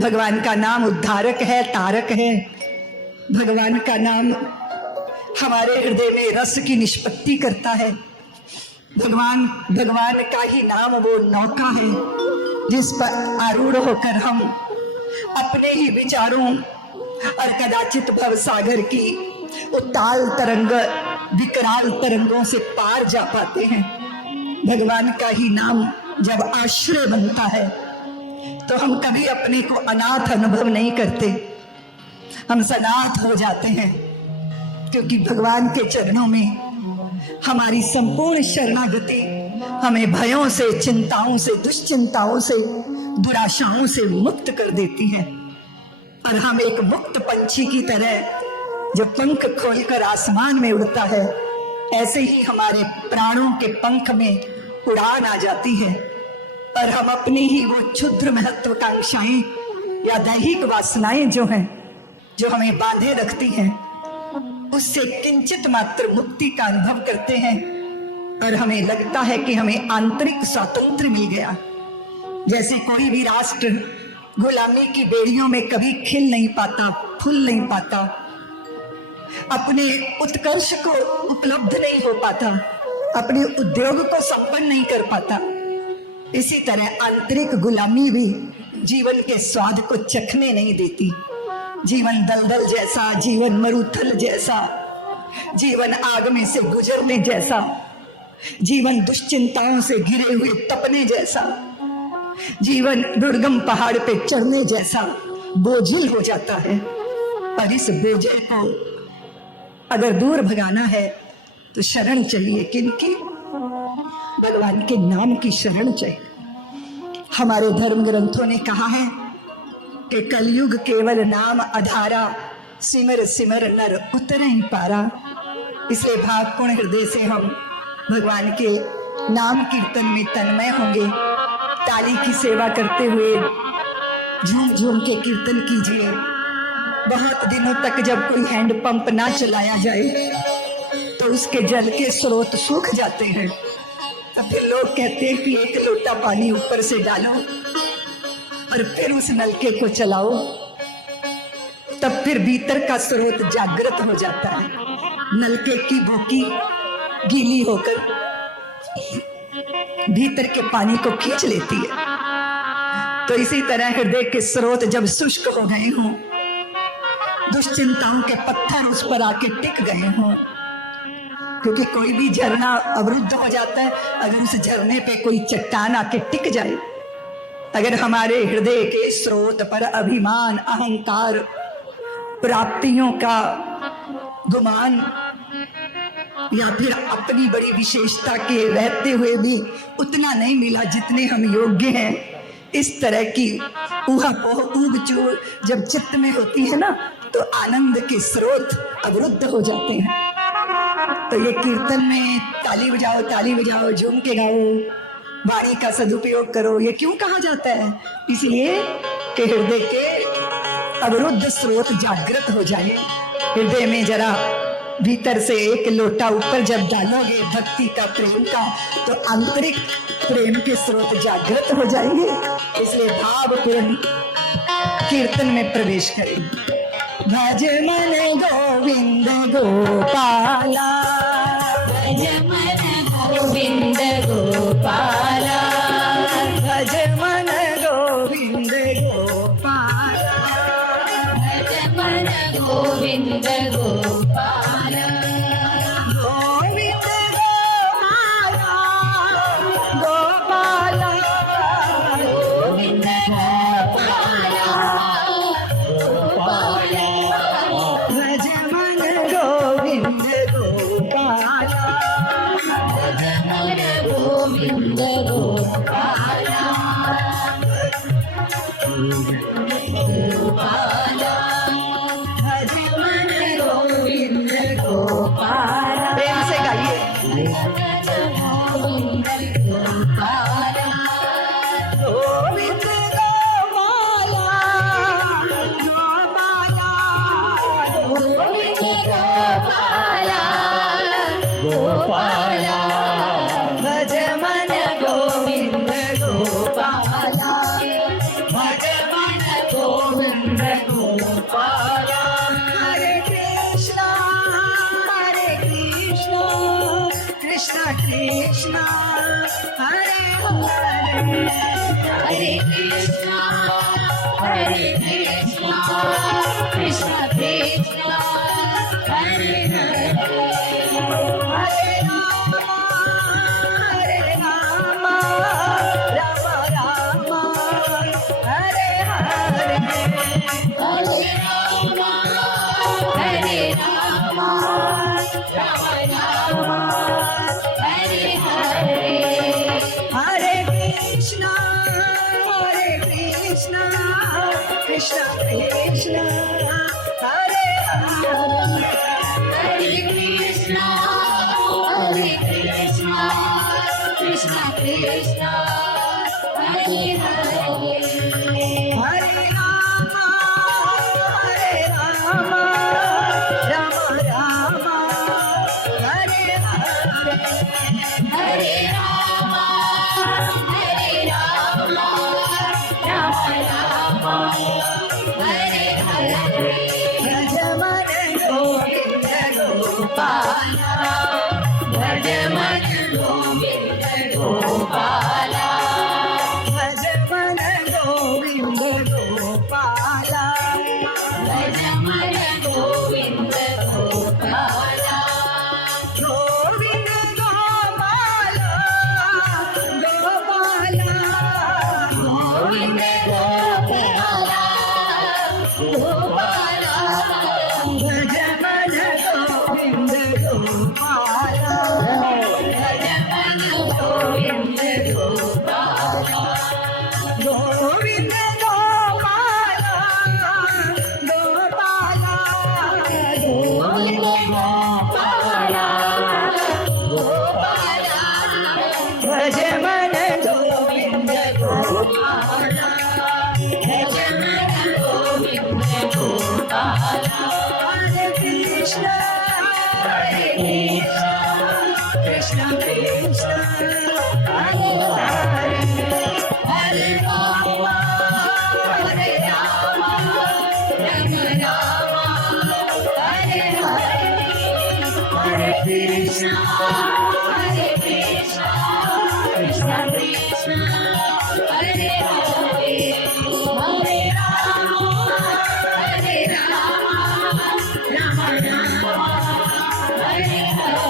भगवान का नाम उद्धारक है, तारक है। भगवान का नाम हमारे हृदय में रस की निष्पत्ति करता है। भगवान का ही नाम वो नौका है जिस पर आरूढ़ होकर हम अपने ही विचारों और कदाचित भव सागर की उताल तरंग विकराल तरंगों से पार जा पाते हैं। भगवान का ही नाम जब आश्रय बनता है तो हम कभी अपने को अनाथ अनुभव नहीं करते, हम सनाथ हो जाते हैं, क्योंकि भगवान के चरणों में हमारी संपूर्ण शरणागति हमें भयों से, चिंताओं से, दुश्चिंताओं से, दुराशाओं से मुक्त कर देती है। और हम एक मुक्त पंछी की तरह जो पंख खोलकर आसमान में उड़ता है, ऐसे ही हमारे प्राणों के पंख में उड़ान आ जाती है और हम अपनी ही वो क्षुद्र महत्वाकांक्षाएं या दैहिक वासनाएं जो हैं, जो हमें बांधे रखती हैं, उससे किंचित मात्र मुक्ति का अनुभव करते हैं और हमें लगता है कि हमें आंतरिक स्वातंत्र्य मिल गया। जैसे कोई भी राष्ट्र गुलामी की बेड़ियों में कभी खिल नहीं पाता, फूल नहीं पाता, अपने उत्कर्ष को उपलब्ध नहीं हो पाता, अपने उद्योग को संपन्न नहीं कर पाता। इसी तरह आंतरिक गुलामी भी जीवन के स्वाद को चखने नहीं देती। जीवन दलदल जैसा, जीवन मरुथल जैसा, जीवन आग में से गुजरने जैसा, जीवन दुश्चिंताओं से घिरे हुए तपने जैसा, जीवन दुर्गम पहाड़ पे चढ़ने जैसा बोझिल हो जाता है। और इस बोझे को अगर दूर भगाना है तो शरण चाहिए। किनकी? भगवान के नाम की शरण चाहिए। हमारे धर्म ग्रंथों ने कहा है कि कलयुग केवल नाम आधारा, सिमर सिमर नर उतरहि पारा। इसलिए भावपूर्ण हृदय से हम भगवान के नाम कीर्तन में तन्मय होंगे। ताली की सेवा करते हुए झूम झूम के कीर्तन कीजिए। बहुत दिनों तक जब कोई हैंडपंप ना चलाया जाए तो उसके जल के स्रोत सूख जाते हैं, तो फिर लोग कहते हैं कि एक लोटा पानी ऊपर से डालो और फिर उस नलके को चलाओ, तब फिर भीतर का स्रोत जागृत हो जाता है। नलके की भूकी गीली होकर भीतर के पानी को खींच लेती है। तो इसी तरह हृदय के स्रोत जब शुष्क हो गए हों, दुश्चिंताओं के पत्थर उस पर आके टिक गए हों, क्योंकि कोई भी झरना अवरुद्ध हो जाता है अगर उस झरने पे कोई चट्टान आके टिक जाए। अगर हमारे हृदय के स्रोत पर अभिमान, अहंकार, प्राप्तियों का गुमान या फिर अपनी बड़ी विशेषता के रहते हुए भी उतना नहीं मिला जितने हम योग्य हैं, इस तरह की ऊहापोह ऊब चूर जब चित्त में होती है ना, तो आनंद के स्रोत अवरुद्ध हो जाते हैं। तो ये कीर्तन में ताली बजाओ, झूम के गाओ, वाणी का सदुपयोग करो, ये क्यों कहा जाता है? इसलिए कि हृदय के अवरुद्ध स्रोत जागृत हो जाए। हृदय में जरा भीतर से एक लोटा ऊपर जब डालोगे भक्ति का, प्रेम का, तो आंतरिक प्रेम के स्रोत जागृत हो जाएंगे। इसलिए भावपूर्ण कीर्तन में प्रवेश करें। भज मन गोविंद गोपाला, भज मन गोविंद गोपाला, भज मन गोविंद गोपाला, भज मन गोविंद गोपाला, गोविंद गोपाला, गोपाला, गोविंद गोपाला, गोपाला, भज मन गोविंद गोपाला, भज मन गोविंद गोपाला, गोपाला, भज मन गोविंद गोपाला, प्रेम से गाइए। गोविंद गोपाला, गोविंद गोपाला, गोपाला, गोविंद गोपाला, गोपाला, भज मन गोविंद गोपाला, भज मन गोविंद गोपाला हरे कृष्णा कृष्ण कृष्ण हरे हरे हरे कृष्णा कृष्ण कृष्ण हरे हरे हरे राम राम राम हरे हरे हरे राम राम राम हरे हरे हरे कृष्णा कृष्ण कृष्ण हरे हरे हरे कृष्णा कृष्ण कृष्ण हरे हरे हरे राम राम राम हरे हरे हरे राम राम राम हरे हरे भज मन गोविंद गोपाला भज मन गोविंद गोपाला भज मन गोविंद गोपाला भज मन गोविंद गोपाला गोविंद गोपाला गोपाला गोविंद गोपाला गोपाला भज मन गोविंद गोपाला भज मन गोविंद गोपाला गोविंद गोपाला गोपाला गोविंद गोपाला गोपाला भज मन गोविंद गोपाला भज मन गोविंद गोपाला हरे कृष्ण कृष्ण कृष्ण हरे हरे हरे राम राम राम हरे हरे हरे कृष्ण कृष्ण कृष्ण हरे हरे हरे राम राम राम हरे हरे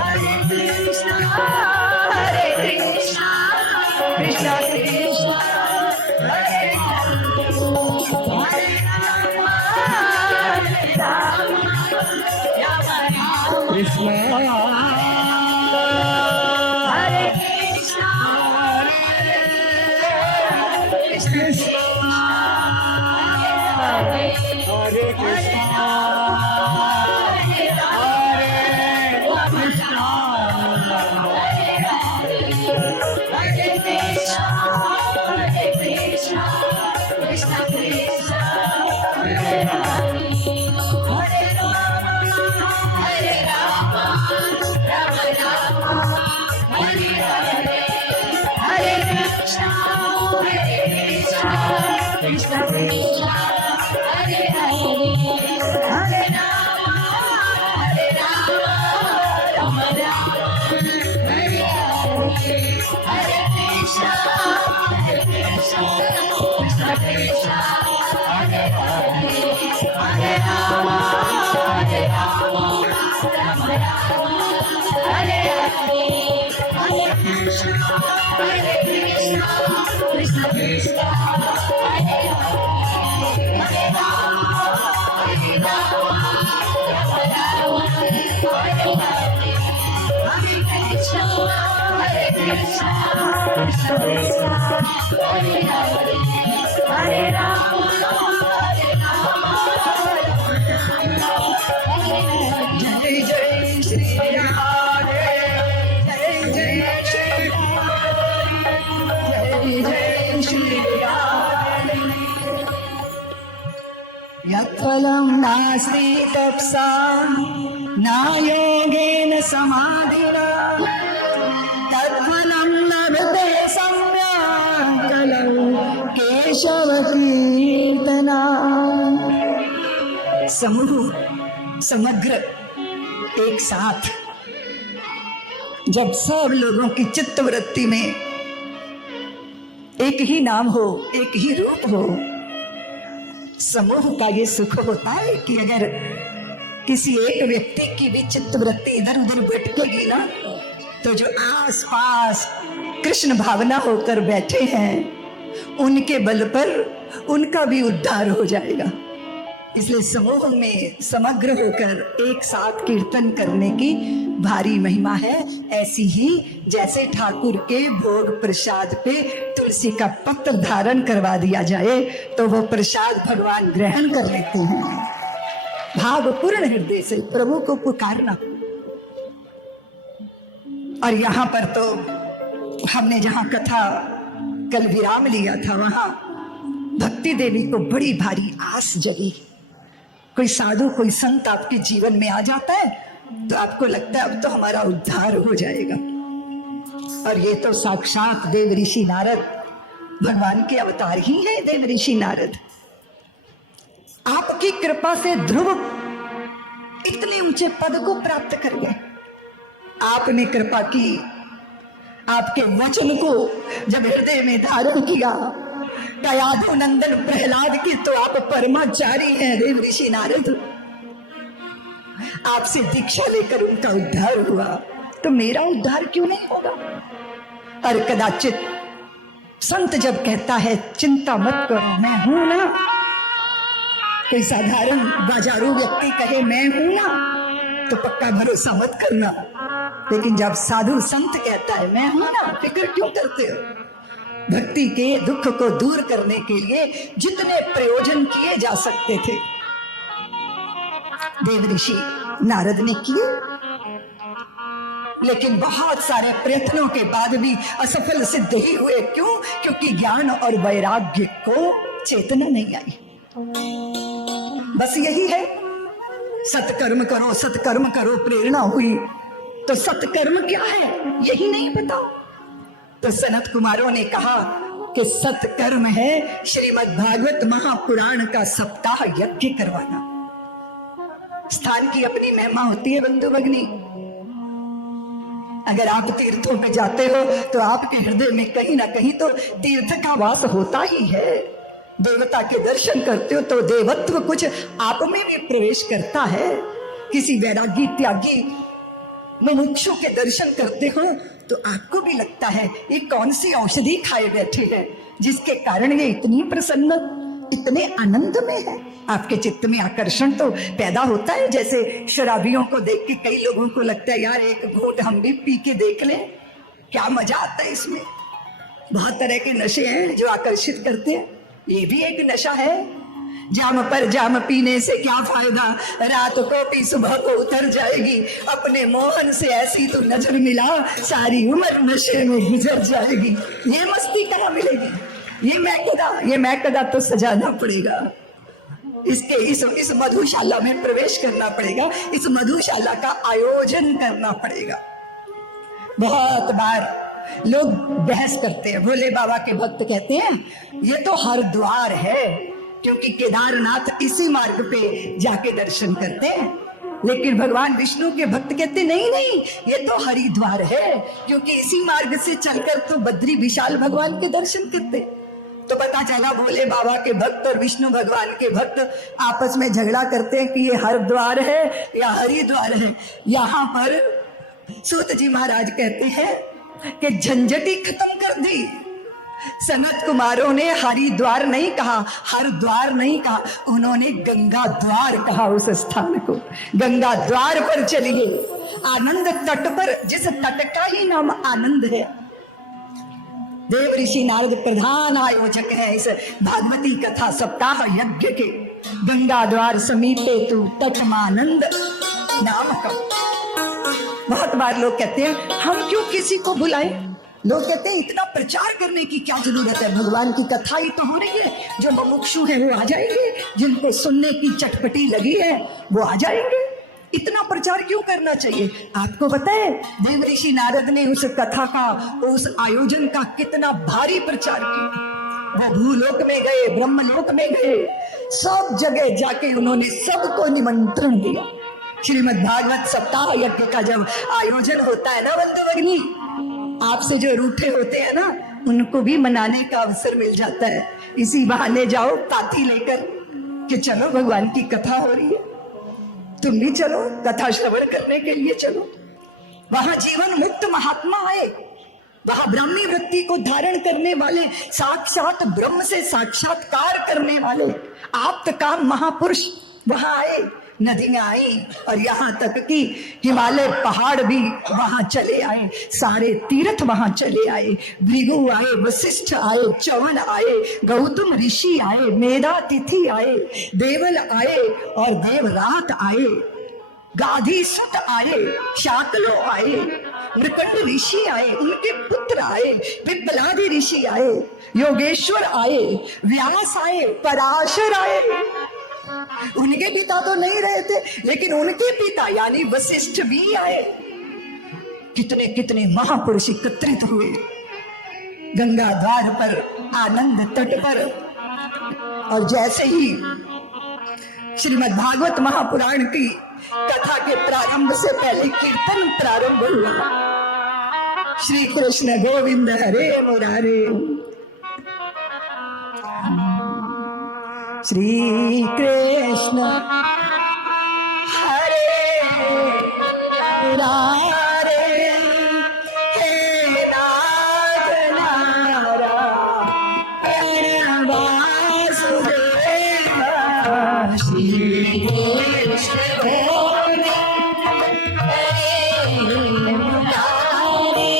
हरे कृष्ण कृष्ण कृष्ण हरे हरे राम कृष्ण हरे कृष्ण कृष्ण हरे कृष्ण हरे कृष्ण कृष्ण कृष्ण हरे हरे हरे राम राम हरे हरे हरे कृष्ण कृष्ण कृष्ण हरे हरे हरे राम राम हरे हरे हरे कृष्ण कृष्ण कृष्ण हरे हरे हरे राम राम हरे हरे हरे कृष्ण कृष्ण कृष्ण हरे हरे हरे राम हरे हरे हरे कृष्ण कृष्ण कृष्ण हरे हरे हरे राम हरे हरे जय जय श्री राधे जय जय श्री राधे जय जय श्री राधे यत्फलं नास्ति तपसा न योगेन समाधिना तत्फलं लभते सम्यक् कलौ केशवती सजना। समूह, समग्र, एक साथ, जब सब लोगों की चित्त वृत्ति में एक ही नाम हो, एक ही रूप हो, समूह का ये सुख होता है कि अगर किसी एक व्यक्ति की भी चित्त वृत्ति इधर उधर भटकेगी ना, तो जो आसपास कृष्ण भावना होकर बैठे हैं उनके बल पर उनका भी उद्धार हो जाएगा। इसलिए समूह में समग्र होकर एक साथ कीर्तन करने की भारी महिमा है। ऐसी ही जैसे ठाकुर के भोग प्रसाद पे तुलसी का पत्र धारण करवा दिया जाए तो वो प्रसाद भगवान ग्रहण कर लेते हैं। भाव पूर्ण हृदय से प्रभु को पुकारना। और यहाँ पर तो हमने जहाँ कथा कल विराम लिया था, वहां भक्ति देवी को बड़ी भारी आस जगी। कोई साधु, कोई संत आपके जीवन में आ जाता है तो आपको लगता है अब तो हमारा उद्धार हो जाएगा। और ये तो साक्षात देव ऋषि नारद, भगवान के अवतार ही है देव ऋषि नारद। आपकी कृपा से ध्रुव इतने ऊंचे पद को प्राप्त कर गए। आपने कृपा की, आपके वचन को जब हृदय में धारण किया, दयाधु नंदन प्रहलाद की तो आप परमाचारी हैं देव ऋषि नारद। आपसे दीक्षा लेकर उनका उद्धार हुआ, तो मेरा उद्धार क्यों नहीं होगा? और कदाचित संत जब कहता है चिंता मत करो मैं हूं ना, कोई साधारण बाजारू व्यक्ति कहे मैं हूं ना, तो पक्का भरोसा मत करना। लेकिन जब साधु संत कहता है मैं हूं ना, फिक्र क्यों करते हो? भक्ति के दुख को दूर करने के लिए जितने प्रयोजन किए जा सकते थे देव ऋषि नारद ने किए, लेकिन बहुत सारे प्रयत्नों के बाद भी असफल सिद्ध ही हुए। क्यों? क्योंकि ज्ञान और वैराग्य को चेतना नहीं आई। बस यही है, सत्कर्म करो, सत्कर्म करो, प्रेरणा हुई, तो सत्कर्म क्या है यही नहीं पता। तो सनत कुमारों ने कहा कि सत्कर्म है श्रीमद् भागवत महापुराण का सप्ताह यज्ञ करवाना। स्थान की अपनी महिमा होती है बंधु भगनी। अगर आप तीर्थों पे जाते हो तो आपके हृदय में कहीं ना कहीं तो तीर्थ का वास होता ही है। देवता के दर्शन करते हो तो देवत्व कुछ आप में भी प्रवेश करता है। किसी वैरागी त्यागी मुमुक्षु के दर्शन करते हो तो आपको भी लगता है ये कौन सी औषधि खाए बैठे हैं जिसके कारण ये इतनी प्रसन्न, इतने आनंद में है। आपके चित्त में आकर्षण तो पैदा होता है। जैसे शराबियों को देख के कई लोगों को लगता है यार एक घूंट हम भी पी के देख लें, क्या मजा आता है इसमें। बहुत तरह के नशे हैं जो आकर्षित करते हैं, ये भी एक नशा है। जाम पर जाम पीने से क्या फायदा, रात को पी सुबह को उतर जाएगी। अपने मोहन से ऐसी तो नजर मिला, सारी उम्र नशे में गुजर जाएगी। ये मस्ती कहाँ मिलेगी? ये मैकदा तो सजाना पड़ेगा। इसके इस मधुशाला में प्रवेश करना पड़ेगा, इस मधुशाला का आयोजन करना पड़ेगा। बहुत बार लोग बहस करते हैं, भोले बाबा के भक्त कहते हैं ये तो हरिद्वार है, क्योंकि केदारनाथ इसी मार्ग पे जाके दर्शन करते हैं। लेकिन भगवान विष्णु के भक्त कहते नहीं नहीं, ये तो हरिद्वार है, क्योंकि इसी मार्ग से चलकर तो बद्री विशाल भगवान के दर्शन करते। तो पता चला भोले बाबा के भक्त और विष्णु भगवान के भक्त आपस में झगड़ा करते हैं कि ये हरिद्वार है या हरिद्वार है। यहाँ पर सूत जी महाराज कहते हैं कि झंझटी खत्म कर दी। सनत कुमारों ने हरिद्वार नहीं कहा, हरिद्वार नहीं कहा, उन्होंने गंगा द्वार कहा। उस स्थान को गंगा द्वार पर चलिए, आनंद तट पर, जिस तट का ही नाम आनंद है। देव ऋषि नारद प्रधान आयोजक है इस भागवती कथा सप्ताह यज्ञ के। गंगा द्वार समीपे तू तटमानंद नाम का। बहुत बार लोग कहते हैं हम क्यों किसी को बुलाएं। लोग कहते हैं इतना प्रचार करने की क्या जरूरत है, भगवान की कथा ही तो हो रही है। जो मुमुक्षु है वो आ जाएंगे, जिनको सुनने की चटपटी लगी है वो आ जाएंगे। इतना प्रचार क्यों करना चाहिए? आपको पता है देव ऋषि नारद ने उस कथा का, उस आयोजन का कितना भारी प्रचार किया। वो भूलोक में गए, ब्रह्मलोक में गए, सब जगह जाके उन्होंने सबको निमंत्रण दिया। श्रीमद् भागवत सप्ताह यज्ञ का जब आयोजन होता है ना बंधु भगिनी, आपसे जो रूठे होते हैं ना, उनको भी मनाने का अवसर मिल जाता है। इसी बहाने जाओ पाती लेकर कि चलो भगवान की कथा हो रही है, तुम भी चलो कथा श्रवण करने के लिए चलो। वहां जीवन मुक्त महात्मा आए, वहां ब्राह्मी वृत्ति को धारण करने वाले, साक्षात ब्रह्म से साक्षात्कार करने वाले आप्त काम महापुरुष वहां आए। नदियां आई और यहाँ तक कि हिमालय पहाड़ भी वहां चले आए, सारे तीर्थ वहां चले आए। भृगु आए, वशिष्ठ आए, च्यवन आए, गौतम ऋषि आए, मेधातिथि आए, देवल आए और देवरात आए, गाधी सुत आए, शाकलो आए, मृकंड ऋषि आए, उनके पुत्र आए, पिप्पलादि ऋषि आए, योगेश्वर आए, व्यास आए, पराशर आए। उनके पिता तो नहीं रहे थे, लेकिन उनके पिता यानी वशिष्ठ भी आए। कितने कितने महापुरुष एकत्रित हुए गंगा द्वार पर, आनंद तट पर। और जैसे ही श्रीमद् भागवत महापुराण की कथा के प्रारंभ से पहले कीर्तन प्रारंभ हुआ, श्री कृष्ण गोविंद हरे मुरारे, श्री कृष्ण हरे मुरारे, हे नाथ नारायण वासुदेव, श्री कृष्ण गोविंद हरे मुरारे,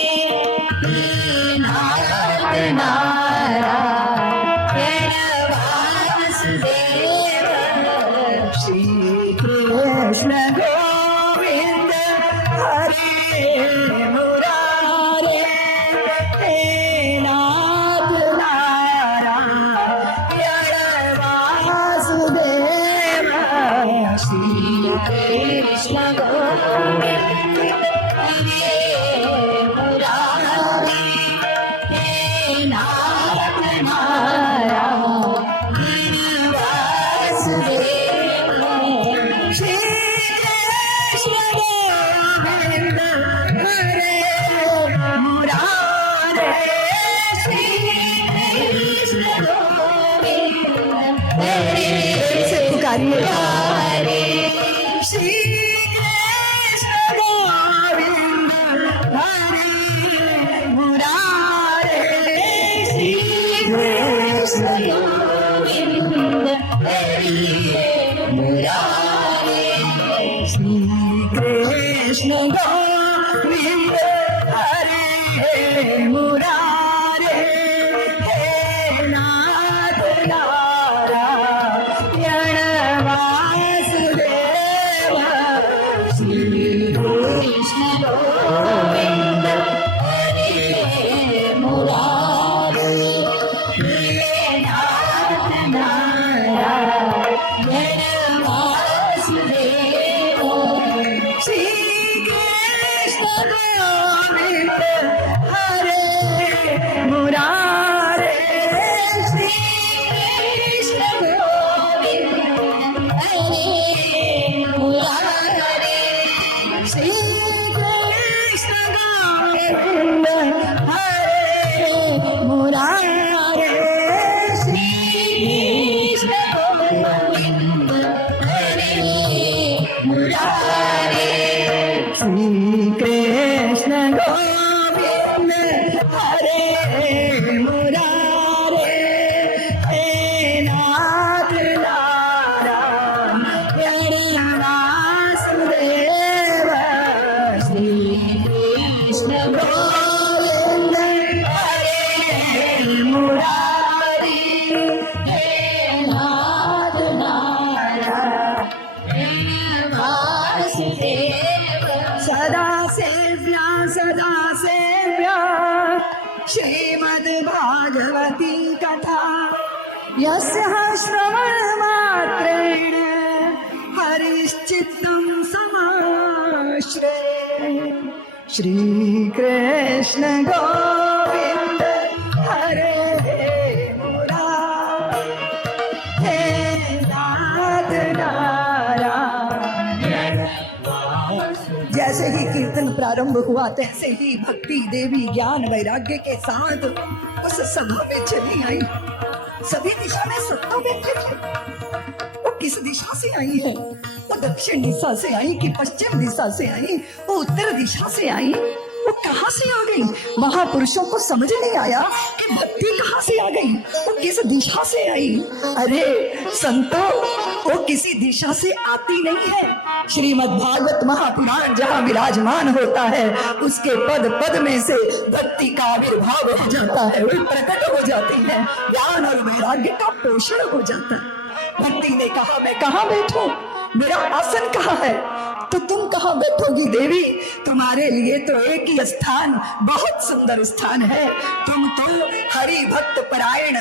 हे नाथ नारायण श्री कृष्ण गोविंद हरे मुरारे, हे नाथ नारायण वासुदेव, श्री कृष्ण गोविंद हरे मुरारे, हे नाथ नारायण पुकारिए, श्री कृष्ण गोविंद हरे मुरारे, श्री कृष्ण गोविंद हरे मुरारे, श्री कृष्ण गोविंद हरे मुरारे, हे नाथ नारायण वासुदेव, श्री कृष्ण गोविंद हरे मुरारे, हे नाथ नारायण वासुदेव, श्री कृष्ण गोविंद हरे मुरारे, श्री कृष्ण गोविंद हरे मुरारे, श्री कृष्ण गोविंद हरे मुरारे, श्री कृष्ण गोविंद हरे मुरारे, श्री कृष्ण गोविंद हरे मुरारे, हे नाथ नारायण वासुदेव, श्री कृष्ण गोविंद हरे मुरारे, हे नाथ नारायण वासुदेव, सदा सेव्या श्रीमद् भागवती कथा, यस्याः श्रवण मात्रेण हरिश्चित्तं समाश्रये, श्री कृष्ण गोविंद हरे मुरारे, हे जैसे ही कीर्तन प्रारंभ हुआ तैसे ही भक्ति देवी ज्ञान वैराग्य के साथ उस सभा में चली आई। सभी दिशा में सत्ता बैठे थे। वो किस दिशा से आई है? वो दक्षिण दिशा से आई कि पश्चिम दिशा से आई? वो उत्तर दिशा से आई? वो कहाँ से आ गई? महापुरुषों को समझ नहीं आया कि भक्ति कहाँ से आ गई, वो किस दिशा से आई। अरे संतों, वो किसी दिशा से आती नहीं है। श्रीमद् भागवत महापुराण जहाँ विराजमान होता है उसके पद पद में से भक्ति का आविर्भाव हो जाता है, वो प्रकट हो जाती है, ज्ञान और वैराग्य का पोषण हो जाता है। भक्ति ने कहा मैं कहाँ बैठूं, मेरा आसन कहाँ है? तो तुम कहाँ बैठोगी देवी? तुम्हारे लिए तो एक ही स्थान, बहुत सुंदर स्थान है। तुम तो हरि भक्त परायण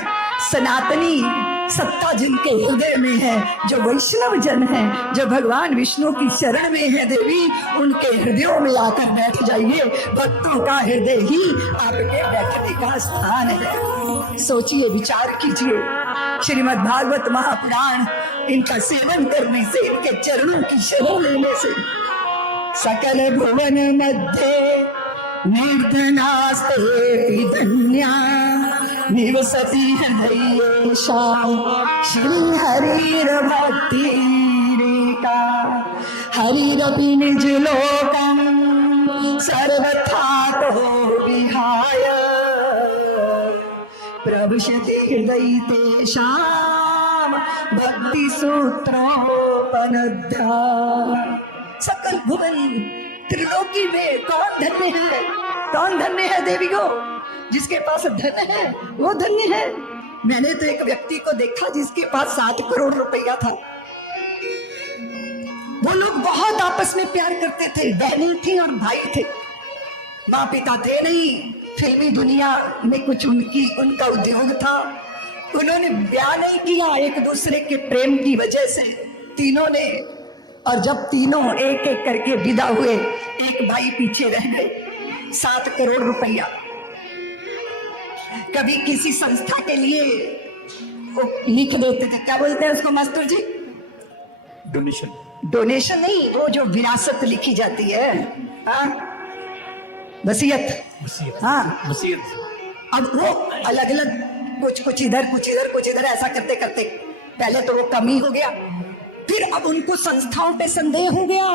सनातनी सत्ता जिनके हृदय में है, जो वैष्णव जन है, जो भगवान विष्णु की शरण में है देवी, उनके हृदयों में आकर बैठ जाइए। भक्तों का हृदय ही आपके बैठने का स्थान है। सोचिए, विचार कीजिए। श्रीमद् भागवत महापुराण, इनका सेवन करने से, इनके चरणों की शरण लेने से सकल भुवन मध्य निर्धनास्ते धन्या निवसति हृदयेशा श्री हरिर भक्ति रेका हरिरपि निज लोकं सर्वथा तो विहाय प्रविशति हृदय तेषां भक्ति सूत्रोपनद्धा। सकल भुवन त्रिलोकी में कौन धन्य है? कौन धन्य है देवी को? जिसके पास धन है वो धन्य है। मैंने तो एक व्यक्ति को देखा जिसके पास 7 करोड़ रुपया था। वो लोग बहुत आपस में प्यार करते थे, बहनें थी और भाई थे, माँ पिता थे नहीं। फिल्मी दुनिया में कुछ उनका उद्योग था। उन्होंने ब्याह नहीं किया, एक दूसरे के प्रेम की वजह से तीनों ने। और जब तीनों एक एक करके विदा हुए, एक भाई पीछे रह गए। 7 करोड़ रुपया कभी किसी संस्था के लिए वो लिख देते थे, क्या बोलते हैं उसको मास्टर जी? डोनेशन नहीं, वो जो विरासत लिखी जाती है, हाँ, वसीयत। हाँ, अब वो अलग अलग कुछ इधर कुछ इधर कुछ इधर ऐसा करते करते पहले तो वो कम ही हो गया। फिर अब उनको संस्थाओं पे संदेह हो गया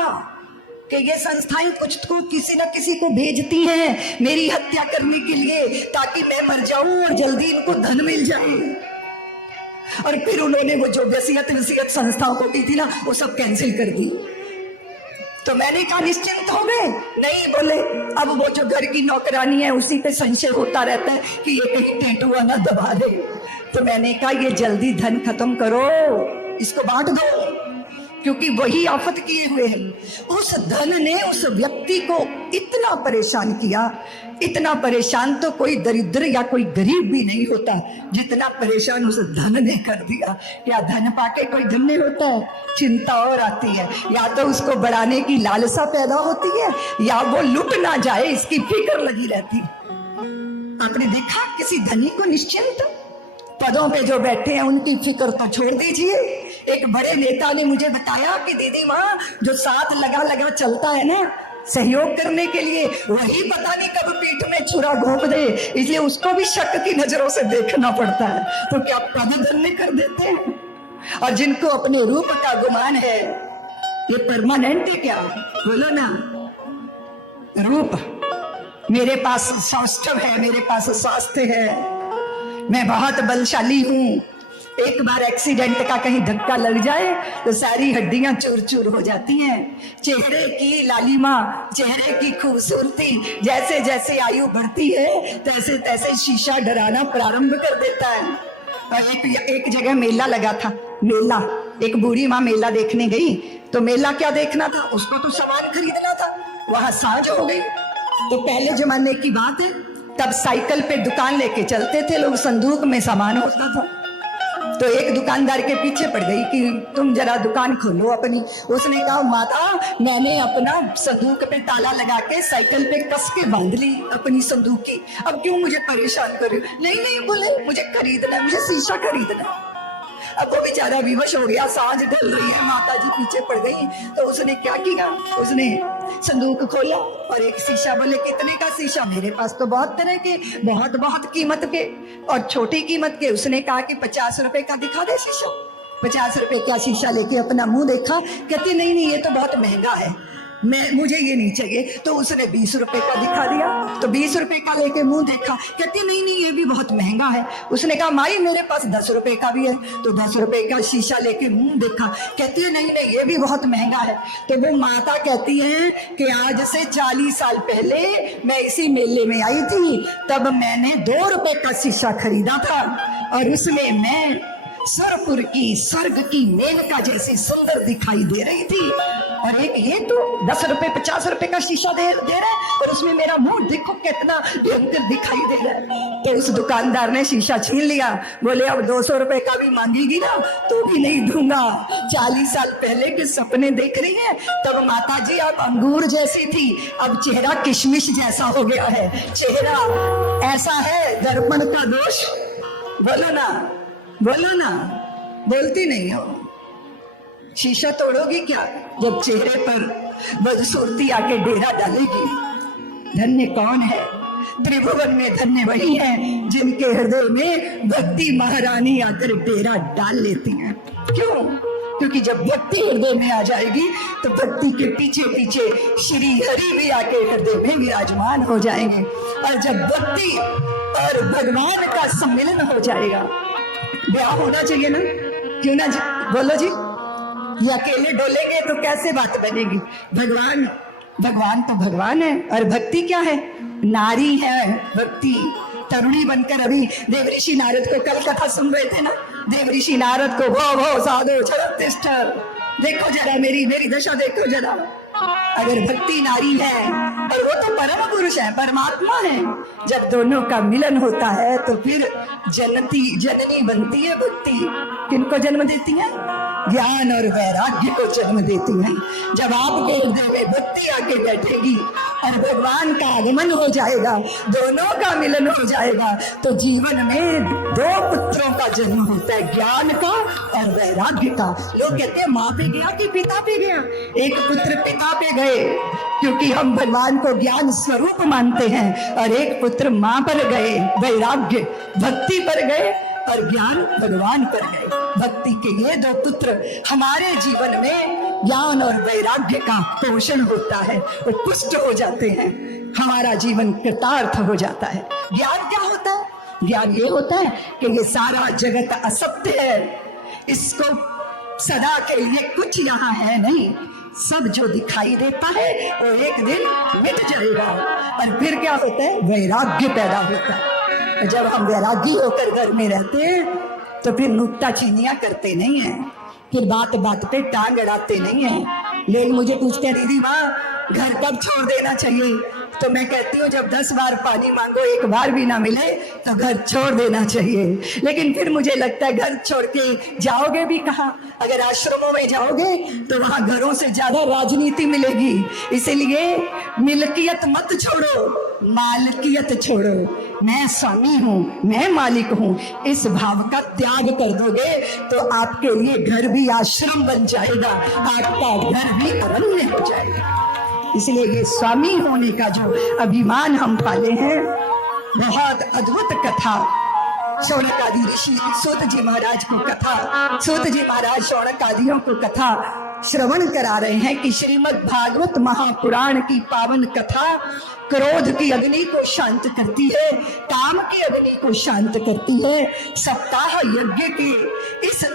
कि ये संस्थाएं कुछ तो किसी न किसी को भेजती हैं मेरी हत्या करने के लिए, ताकि मैं मर जाऊं और जल्दी इनको धन मिल जाए। और फिर उन्होंने वो जो वसीयत संस्थाओं को दी थी ना, वो सब कैंसिल कर दी। तो मैंने कहा निश्चिंत हो गए? नहीं, बोले अब वो जो घर की नौकरानी है उसी पे संशय होता रहता है कि ये कहीं टेटुआ ना दबा दे। तो मैंने कहा ये जल्दी धन खत्म करो, इसको बांट दो, क्योंकि वही आफत किए हुए हैं। उस धन ने उस व्यक्ति को इतना परेशान किया, इतना परेशान तो कोई दरिद्र या कोई गरीब भी नहीं होता जितना परेशान उस धन ने कर दिया। क्या धन पाके कोई धन्य होता है? चिंता और आती है, या तो उसको बढ़ाने की लालसा पैदा होती है या वो लुट ना जाए इसकी फिक्र लगी रहती है। आपने देखा किसी धनी को निश्चिंत पदों पे जो बैठे हैं उनकी फिक्र तो छोड़ दीजिए। एक बड़े नेता ने मुझे बताया कि दीदी माँ जो साथ लगा लगा चलता है ना सहयोग करने के लिए, वही पता नहीं कब पीठ में छुरा घोंप दे, इसलिए उसको भी शक की नजरों से देखना पड़ता है। तो क्या पद धन्य कर देते हैं? और जिनको अपने रूप का गुमान है, ये परमानेंट है क्या? बोलो ना। रूप, मेरे पास सौष्ठव है, मेरे पास स्वास्थ्य है, मैं बहुत बलशाली हूँ, एक बार एक्सीडेंट का कहीं धक्का लग जाए तो सारी हड्डियां चूर चूर हो जाती हैं। चेहरे की लालिमा, चेहरे की खूबसूरती, जैसे जैसे आयु बढ़ती है तैसे तैसे शीशा डराना प्रारंभ कर देता है। और एक जगह मेला लगा था, मेला, एक बूढ़ी माँ मेला देखने गई। तो मेला क्या देखना था, उसको तो सामान खरीदना था। वहां सांझ हो गई। तो पहले जमाने की बात है, तब साइकिल पे दुकान लेके चलते थे लोग, संदूक में सामान होता था। तो एक दुकानदार के पीछे पड़ गई कि तुम जरा दुकान खोलो अपनी। उसने कहा माता मैंने अपना संदूक पे ताला लगा के साइकिल पे कस के बांध ली अपनी संदूक की, अब क्यों मुझे परेशान कर रही? नहीं नहीं, बोले मुझे खरीदना, मुझे शीशा खरीदना। अब वो बेचारा विवश हो गया, सांझ ढल रही है, माता जी पीछे पड़ गई। तो उसने क्या किया, उसने संदूक खोला और एक शीशा, बोले कितने का शीशा? मेरे पास तो बहुत तरह के, बहुत बहुत कीमत के और छोटी कीमत के। उसने कहा कि 50 रुपए का दिखा दे शीशा। 50 रुपए का शीशा लेके अपना मुंह देखा, कहती नहीं नहीं ये तो बहुत महंगा है, मुझे ये नहीं चाहिए। तो उसने 20 रुपए का दिखा दिया, तो 20 रुपए का लेके मुंह देखा, कहती नहीं नहीं ये भी बहुत महंगा है। उसने कहा माई मेरे पास 10 रुपए का भी है, तो 10 रुपए का शीशा लेके मुंह देखा, कहती है नहीं नहीं ये भी बहुत महंगा है। तो वो माता कहती है कि आज से 40 साल पहले मैं इसी मेले में आई थी, तब मैंने 2 रुपए का शीशा खरीदा था और उसमें मैं सुरपुर की स्वर्ग की मेनका जैसी सुंदर दिखाई दे रही थी। और एक ये तो 10 रुपए 50 रुपए का शीशा दे रहा है और उसमें मेरा मुंह देखो कितना भयंकर दिखाई दे रहा है। तो उस दुकानदार ने शीशा छीन लिया, बोले अब 200 रुपए का भी मांगेगी ना तो भी नहीं दूंगा। 40 साल पहले के सपने देख रही है, तब माता जी आप अंगूर जैसी थी, अब चेहरा किशमिश जैसा हो गया है। चेहरा ऐसा है, दर्पण का दोष। बोलो ना, बोलो ना, बोलती नहीं हो। शीशा तोड़ोगी क्या जब चेहरे पर बदसूरती आके डेरा डालेगी? धन्य कौन है? त्रिभुवन में धन्य वही है जिनके हृदय में भक्ति महारानी आकर डेरा डाल लेती हैं। क्यों? क्योंकि जब भक्ति हृदय में आ जाएगी तो भक्ति के पीछे पीछे श्री हरि भी आके हृदय में विराजमान हो जाएंगे। और जब भक्ति और भगवान का सम्मिलन हो जाएगा, ब्याह होना चाहिए ना, क्यों ना जी? बोलो जी, ये अकेले डोलेंगे तो कैसे बात बनेगी? भगवान, भगवान तो भगवान है और भक्ति क्या है? नारी है भक्ति। तरुणी बनकर अभी देवऋषि नारद को कल कथा सुन रहे थे ना, देवऋषि नारद को भो भो साधो चरतिष्ठ, देखो जरा मेरी दशा देखो जरा। अगर भक्ति नारी है और वो तो परम पुरुष है, परमात्मा है, जब दोनों का मिलन होता है तो फिर जननी बनती है भक्ति। किनको जन्म देती है? ज्ञान और वैराग्य को जन्म देती है। जब आपके हृदय में भक्ति आके बैठेगी और भगवान का आगमन हो जाएगा, दोनों का मिलन हो जाएगा, तो जीवन में 2 पुत्रों का जन्म होता है, ज्ञान का और वैराग्य का। लोग कहते हैं माँ पे गया कि पिता पे गया? एक पुत्र पिता पे गए क्योंकि हम भगवान को ज्ञान स्वरूप मानते हैं, और एक पुत्र माँ पर गए, वैराग्य भक्ति पर गए, और ज्ञान भगवान पर गए। भक्ति के ये 2 पुत्र हमारे जीवन में ज्ञान और वैराग्य का पोषण होता है, वो पुष्ट हो जाते हैं, हमारा जीवन कृतार्थ हो जाता है। ज्ञान क्या होता है? ज्ञान ये होता है कि ये सारा जगत असत्य है, इसको सदा के लिए कुछ यहाँ है नहीं, सब जो दिखाई देता है वो एक दिन मिट जाएगा। और फिर क्या होता है? वैराग्य पैदा होता है। जब हम वैरागी होकर घर में रहते हैं तो फिर नुक्ताचीनियां करते नहीं हैं, फिर बात बात पे टांग अड़ाते नहीं हैं। लोग मुझे पूछते हैं दीदी माँ घर कब छोड़ देना चाहिए? तो मैं कहती हूँ जब 10 बार पानी मांगो 1 बार भी ना मिले तो घर छोड़ देना चाहिए। लेकिन फिर मुझे लगता है घर छोड़ के जाओगे भी कहाँ? अगर आश्रमों में जाओगे तो वहां घरों से ज्यादा राजनीति मिलेगी। इसलिए मिल्कियत मत छोड़ो, मालिकियत छोड़ो। मैं स्वामी हूँ, मैं मालिक हूँ, इस भाव का त्याग कर दोगे तो आपके लिए घर भी आश्रम बन जाएगा, आपका घर भी अरण्य हो जाएगा। इसलिए ये स्वामी होने का जो अभिमान हम पाले हैं, बहुत अद्भुत कथा शौनक आदि ऋषि सूत जी महाराज को कथा, सूत जी महाराज शौनक आदियों को कथा श्रवण करा रहे हैं कि श्रीमद् भागवत महापुराण की पावन कथा क्रोध की अग्नि को शांत करती है, काम की अग्नि को शांत करती है। सप्ताह यज्ञ के इस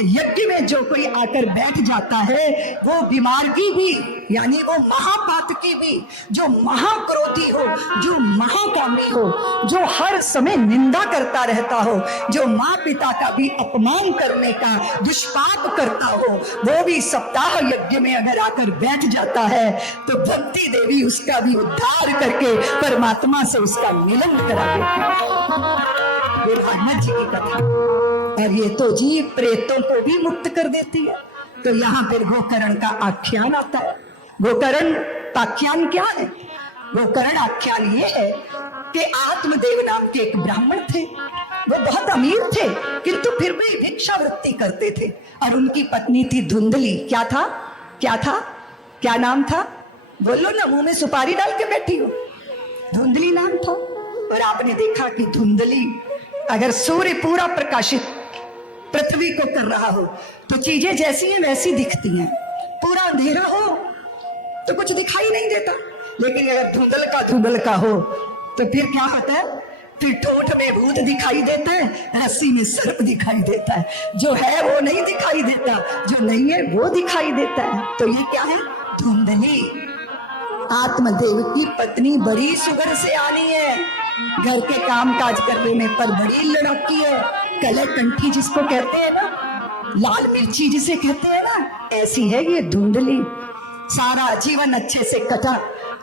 यज्ञ में जो कोई आकर बैठ जाता है वो बीमार की भी, यानी वो महापात की भी, जो महाक्रोधी हो, जो महाकामी हो, जो हर समय निंदा करता रहता हो, जो माँ पिता का भी अपमान करने का दुष्पाप करता हो, वो भी सप्ताह यज्ञ में अगर आकर बैठ जाता है तो भक्ति देवी उसका भी उद्धार करके परमात्मा से उसका मिलन करा देती है। भागवत जी की कथा। और ये तो जी प्रेतों को भी मुक्त कर देती है। तो यहाँ पर गोकर्ण का आख्यान आता है। गोकर्ण आख्यान क्या है? गोकर्ण आख्यान ये है कि आत्मदेव नाम के एक ब्राह्मण थे, वो बहुत अमीर थे किंतु फिर भी भिक्षावृत्ति करते थे, और उनकी पत्नी थी धुंधली। क्या था? क्या था? क्या नाम था? बोलो ना, मुंह में सुपारी डाल के बैठी हो। धुंधली नाम था। और आपने देखा कि धुंधली, अगर सूर्य पूरा प्रकाशित पृथ्वी को कर रहा हो तो चीजें जैसी हैं वैसी दिखती हैं। पूरा अंधेरा हो तो कुछ दिखाई नहीं देता, लेकिन अगर धुंधल का हो तो फिर क्या होता है? फिर ठोठ में भूत दिखाई देता है, रस्सी में सर्प दिखाई देता है। जो है वो नहीं दिखाई देता, जो नहीं है वो दिखाई देता है। तो ये क्या है? धुंधली। आत्मदेव की पत्नी बड़ी सुगर से आनी है, घर के काम काज करने में पर बड़ी लड़की है। कले कंठी जिसको कहते हैं ना, लाल मिर्ची जिसे कहते हैं ना, ऐसी है ये धुंधली। सारा जीवन अच्छे से कटा,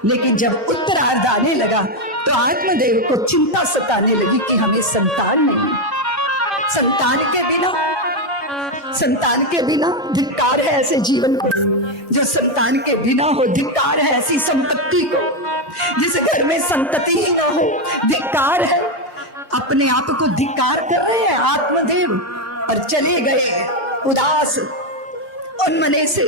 लेकिन जब उत्तरार्ध आने लगा तो आत्मदेव को चिंता सताने लगी कि हमें संतान नहीं। संतान के बिना धिक्कार है ऐसे जीवन को। जो संतान के बिना हो, धिक्कार है ऐसी संपत्ति को। जिस घर में संतति ही ना हो, धिक्कार है। अपने आप को धिक्कार कर रहे हैं आत्मदेव और चले गए उदास उन्मने से।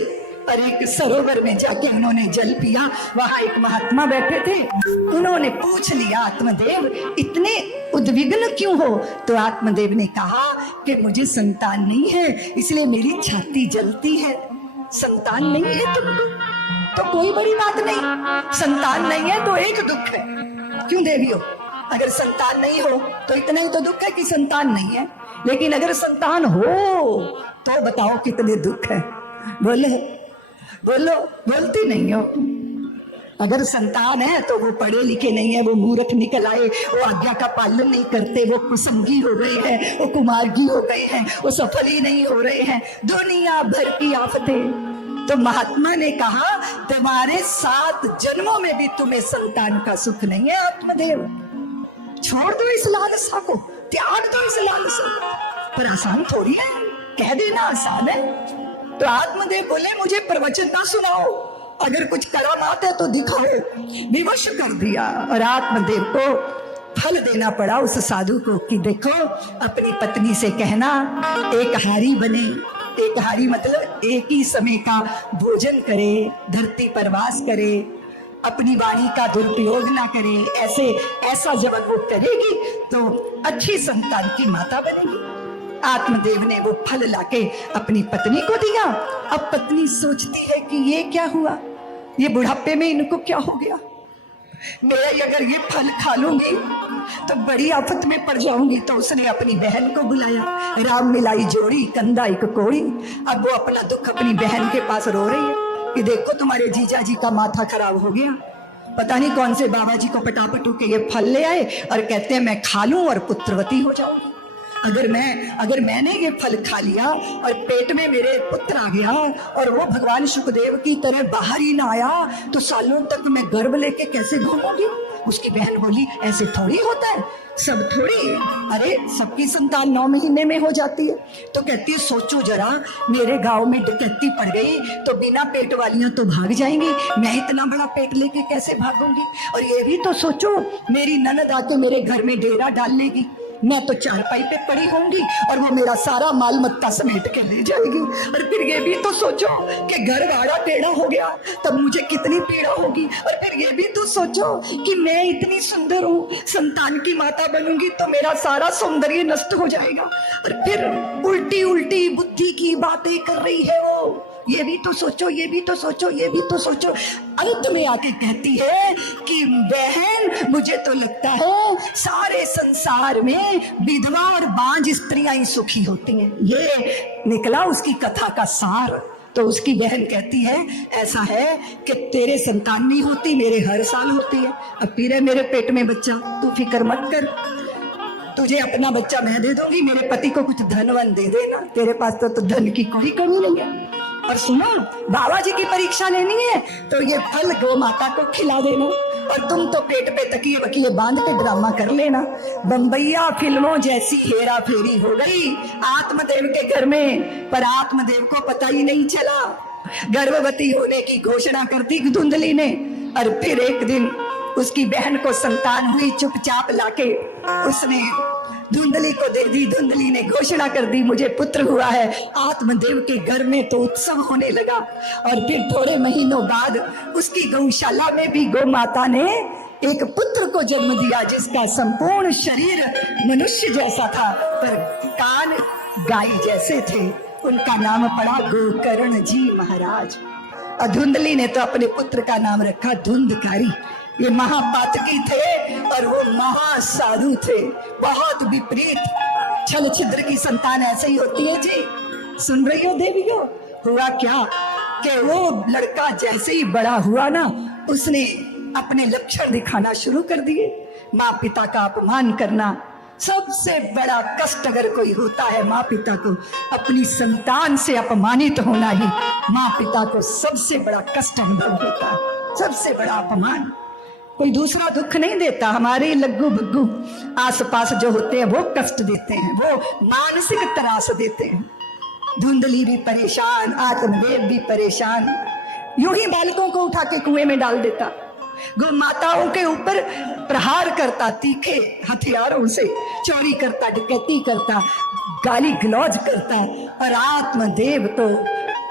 और एक सरोवर में जाके उन्होंने जल पिया। वहां एक महात्मा बैठे थे, उन्होंने पूछ लिया, आत्मदेव इतने उद्विग्न क्यों हो? तो आत्मदेव ने कहा कि मुझे संतान नहीं है, इसलिए मेरी छाती जलती है। संतान नहीं है तुमको तो कोई बड़ी बात नहीं, संतान नहीं है तो एक दुख है। क्यों देवियों? अगर संतान नहीं हो तो इतना ही तो दुख है कि संतान नहीं है, लेकिन अगर संतान हो तो बताओ कितने दुख है। बोलो, बोलती नहीं हो। अगर संतान है तो वो पढ़े लिखे नहीं है, वो मूर्ख निकल आए, वो आज्ञा का पालन नहीं करते, वो कुसंगी हो गए हैं, वो कुमार्गी हो गए हैं, वो सफल ही नहीं हो रहे हैं, दुनिया भर की आफतें। तो महात्मा ने कहा तुम्हारे 7 जन्मों में भी तुम्हें संतान का सुख नहीं है आत्मदेव। छोड़ दो इस लालसा को, त्याग दो इस लालसा को। पर आसान थोड़ी है, कह देना आसान है। तो आत्मदेव बोले मुझे प्रवचन ना सुनाओ, अगर कुछ करामात है तो दिखाओ। विवश कर दिया और आत्मदेव को फल देना पड़ा उस साधु को कि देखो अपनी पत्नी से कहना एक हारी बने। एक हारी मतलब एक ही समय का भोजन करे, धरती पर वास करे, अपनी वाणी का दुरुपयोग ना करे। ऐसा जब वो करेगी तो अच्छी संतान की माता बनेगी। आत्मदेव ने वो फल लाके अपनी पत्नी को दिया। अब पत्नी सोचती है कि ये क्या हुआ, ये बुढ़ापे में इनको क्या हो गया? मेरा अगर ये फल खा लूंगी तो बड़ी आफत में पड़ जाऊंगी। तो उसने अपनी बहन को बुलाया, राम मिलाई जोड़ी कंधा एक कोड़ी। अब वो अपना दुख अपनी बहन के पास रो रही है कि देखो तुम्हारे जीजा जी का माथा खराब हो गया, पता नहीं कौन से बाबा जी को पटापटू के ये फल ले आए और कहते हैं मैं खा लूं और पुत्रवती हो जाऊंगी। अगर मैंने ये फल खा लिया और पेट में मेरे पुत्र आ गया और वो भगवान शुकदेव की तरह बाहर ही ना आया तो सालों तक मैं गर्भ लेके कैसे घूमूंगी? उसकी बहन बोली ऐसे थोड़ी होता है, सब थोड़ी, अरे सबकी संतान 9 महीने में हो जाती है। तो कहती है सोचो जरा, मेरे गांव में डकैती पड़ गई तो बिना पेट वालियां तो भाग जाएंगी, मैं इतना बड़ा पेट लेके कैसे भागूंगी? और ये भी तो सोचो मेरी ननद आके मेरे घर में डेरा डाल लेगी, मैं तो चारपाई पे पड़ी होंगी और वो मेरा सारा माल मत्ता समेट के ले जाएगी। और फिर ये भी तो सोचो कि घर वाड़ा टेढ़ा हो गया तब मुझे कितनी पीड़ा होगी। और फिर ये भी तो सोचो कि मैं इतनी सुंदर हूँ, संतान की माता बनूंगी तो मेरा सारा सौंदर्य नष्ट हो जाएगा। और फिर उल्टी उल्टी बुद्धि की बातें कर रही है वो, ये भी तो सोचो, ये भी तो सोचो, ये भी तो सोचो। अंत में आके कहती है कि बहन मुझे तो लगता है सारे संसार में विधवा और बांझ स्त्रियां ही सुखी होती हैं। ये निकला उसकी कथा का सार। तो उसकी बहन कहती है ऐसा है कि तेरे संतान नहीं होती, मेरे हर साल होती है। अब फिर मेरे पेट में बच्चा, तू फिक्र मत कर, तुझे अपना बच्चा मैं दे दूंगी, मेरे पति को कुछ धन वन दे देना, तेरे पास तो धन की कोई कमी नहीं है। और सुनो, बाबा जी की परीक्षा लेनी है तो ये फल गौ माता को खिला देना और तुम तो पेट पे तकिए बकिए बांध के ड्रामा कर लेना। बम्बैया फिल्मों जैसी हेरा फेरी हो गई आत्मदेव के घर में, पर आत्मदेव को पता ही नहीं चला। गर्भवती होने की घोषणा करती धुंधली ने और फिर एक दिन उसकी बहन को संतान हुई, चुपचाप लाके उसने धुंधली को दे दी। धुंधली ने घोषणा कर दी मुझे पुत्र हुआ है। आत्मदेव के घर में तो उत्सव होने लगा और फिर थोड़े महीनों बाद उसकी गौशाला में भी गौ माता ने एक पुत्र को जन्म दिया जिसका संपूर्ण शरीर मनुष्य जैसा था पर कान गाय जैसे थे। उनका नाम पड़ा गोकर्ण जी महाराज। और धुंधली ने तो अपने पुत्र का नाम रखा धुंधकारी। ये महापातकी थे और वो महासाधु थे, बहुत विपरीत। छल छिद्र की संतान ऐसे ही होती है जी। सुन रही हो देवियों? हुआ क्या कि वो लड़का जैसे ही बड़ा हुआ ना, उसने अपने लक्षण दिखाना शुरू कर दिए। माँ पिता का अपमान करना, सबसे बड़ा कष्ट अगर कोई होता है माँ पिता को, अपनी संतान से अपमानित होना ही माँ पिता को सबसे बड़ा कष्ट अनुभव होता है, सबसे बड़ा अपमान। कोई दूसरा दुख नहीं देता। हमारे लग्गू बग्गू आसपास जो होते हैं वो कष्ट देते हैं, वो मानसिक त्रास देते हैं। धुंधली भी परेशान, आत्मदेव भी परेशान। यूं ही बालकों को उठा के कुएं में डाल देता, गौ माताओं के ऊपर प्रहार करता, तीखे हथियारों से चोरी करता, डकैती करता, गाली गलौज करता। और आत्मदेव तो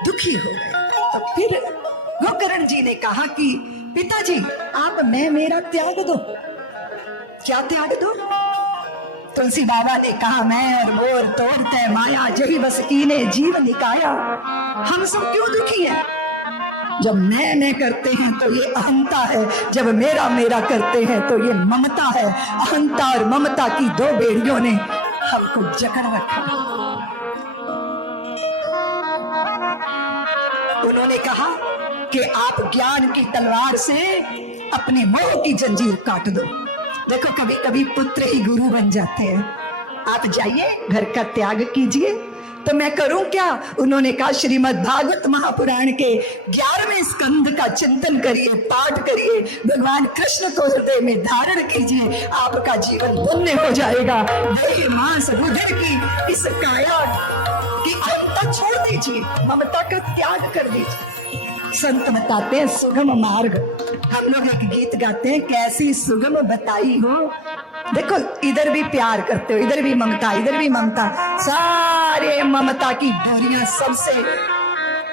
दुखी हो गए। तो फिर गोकर्ण जी ने कहा कि पिताजी आप मैं मेरा त्याग दो। क्या त्याग दो? तुलसी बाबा ने कहा मैं और मोर तोड़ते माया जही बस कीने जीव निकाया। हम सब क्यों दुखी हैं? जब मैं करते हैं तो ये अहंता है, जब मेरा मेरा करते हैं तो ये ममता है। अहंता और ममता की दो बेड़ियों ने हमको जकड़ रखा। उन्होंने कहा कि आप ज्ञान की तलवार से अपने मोह की जंजीर काट दो। देखो कभी कभी पुत्र ही गुरु बन जाते हैं। आप जाइए घर का त्याग कीजिए। तो मैं करूं क्या? उन्होंने कहा श्रीमद् भागवत महापुराण के 11वें स्कंद का चिंतन करिए, पाठ करिए, भगवान कृष्ण को हृदय में धारण कीजिए, आपका जीवन धन्य हो जाएगा। देह मांस रुधिर की इस काया की अहंता छोड़ दीजिए, ममता का त्याग कर दीजिए। संत बताते हैं सुगम मार्ग। हम लोग एक गीत गाते हैं, कैसी सुगम बताई हो। देखो इधर भी प्यार करते हो, इधर भी ममता, इधर भी ममता, सारे ममता की डोरियां सबसे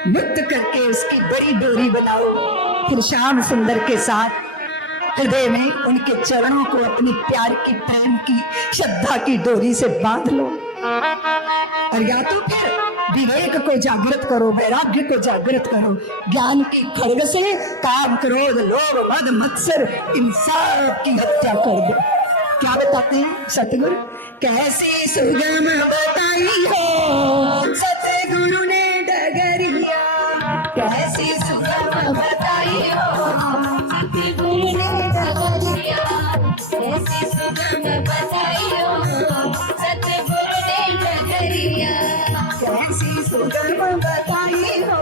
मुक्त करके उसकी बड़ी डोरी बनाओ। फिर श्याम सुंदर के साथ हृदय में उनके चरणों को अपनी प्यार की, प्रेम की, श्रद्धा की डोरी से बांध लो। और या तो फिर विवेक को जागृत करो, वैराग्य को जागृत करो। ज्ञान की खड्ग से काम, क्रोध, लोभ, मद, मत्सर इन सब की हत्या कर दो। क्या बताते हैं सतगुरु? कैसी सुगम बताई हो सतगुरु ने डगरिया। कैसी सुगम बताई हो सतगुरु ने डगरिया। कैसी सुगम बताई हो सतगुरु ने डगरिया। कैसी सुगम बताई हो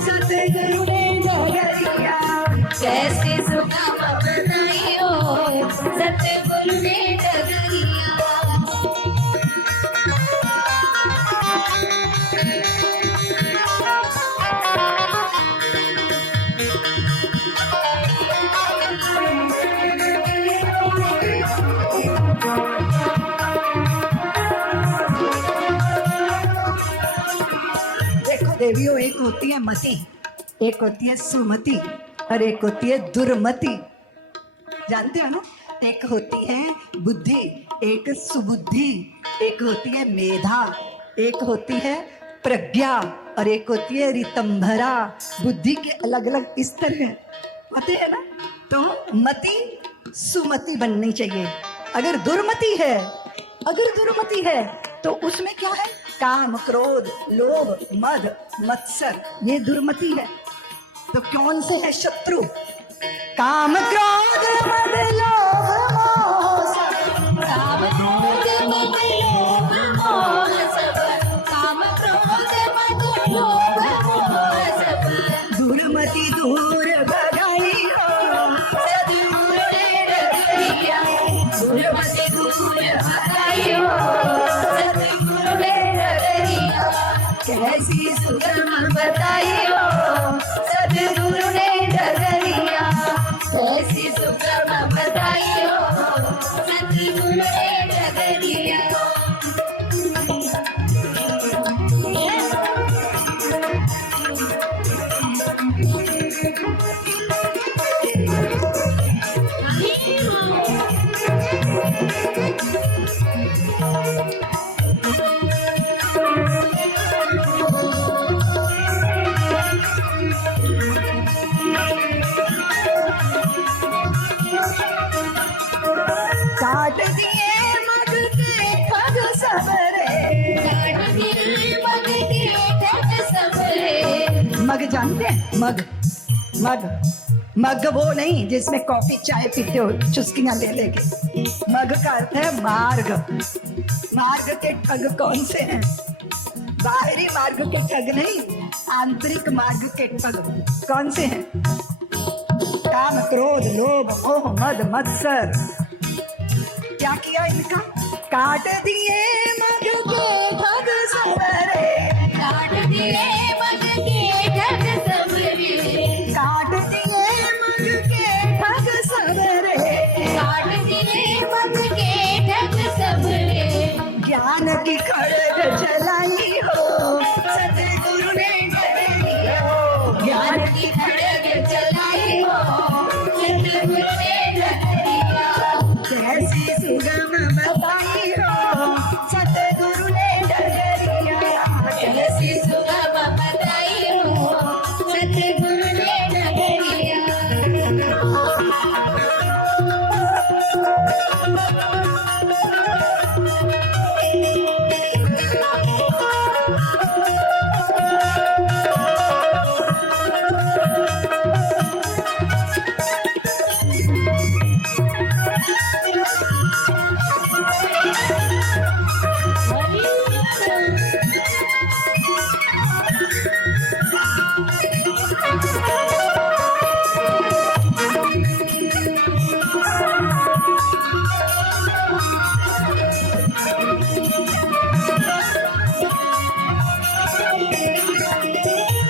सतगुरु ने डगरिया। कैसी सुगम बताई हो सतगुरु ने डगरिया। देखो देवियों, एक होती है मति, एक होती है सुमति और एक होती है दुर्मति। जानते हो ना? एक होती है बुद्धि, एक सुबुद्धि, एक होती है मेधा, एक होती है प्रज्ञा और एक होती है रितंभरा। बुद्धि के अलग अलग स्तर हैं, पता है ना? तो मति सुमति बननी चाहिए। अगर दुर्मति है तो उसमें क्या है? काम, क्रोध, लोभ, मद, मत्सर, ये दुर्मति है। तो कौन से है शत्रु? काम, क्रोध, मद, लोभ, मोह सब। काम, क्रोध, मद, लोभ, मोह सब। काम, क्रोध, मद, लोभ, मोह सब। दुर्मति दूर भगाई हो सतगुरु ने डगरिया। दुर्मति दूर भगाई हो सतगुरु ने डगरिया। कैसी सुगम बताई हो सतगुरु ने डगरिया। कैसी सुगम बताई हो सतगुरु ने डगरिया। मग जानते हैं? मग मग मग वो नहीं जिसमें कॉफी चाय पीते हो चुस्कियां ले लेके। मग का अर्थ है मार्ग। मार्ग के ठग कौन से हैं? बाहरी मार्ग के ठग नहीं, आंतरिक मार्ग के ठग कौन से हैं? काम, क्रोध, लोभ, मोह, मद, मत्सर। क्या किया इनका? काट दिए मग को ठग सबरे, काट दिए मग के ठग सबरे, काट दिए मग के ठग सबरे, काट दिए मग के ठग सबरे। ज्ञान की खड़ग जलाई हो सतगुरु ने डगरी हो, ज्ञान की खड़ग जलाई हो सतगुरु ने डगरिया। कैसी सुगम बताई हो सतगुरु ने डगरिया, कैसी सुगम बताई हो सतगुरु ने डगरिया।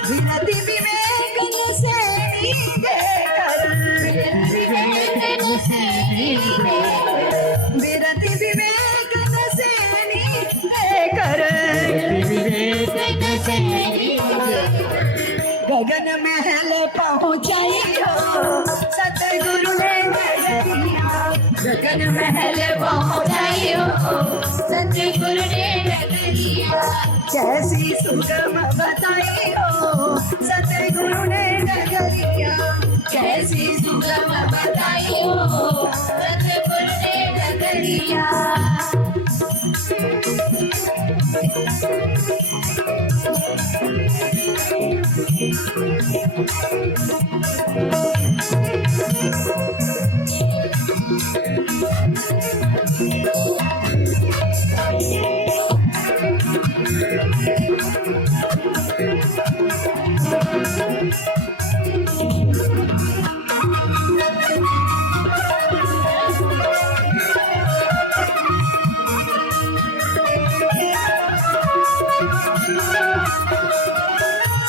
विनती विवेकन से देकर, विरति विवेकन से देकर, गगन महल पहुँचाई हो सतगुरु ने डगरिया, गगन महल पहुँचाई हो सतगुरु ने डगरिया। कैसी सुगम बताई हो सतगुरु ने डगरिया, कैसी सुगम बताई हो सतगुरु ने डगरिया।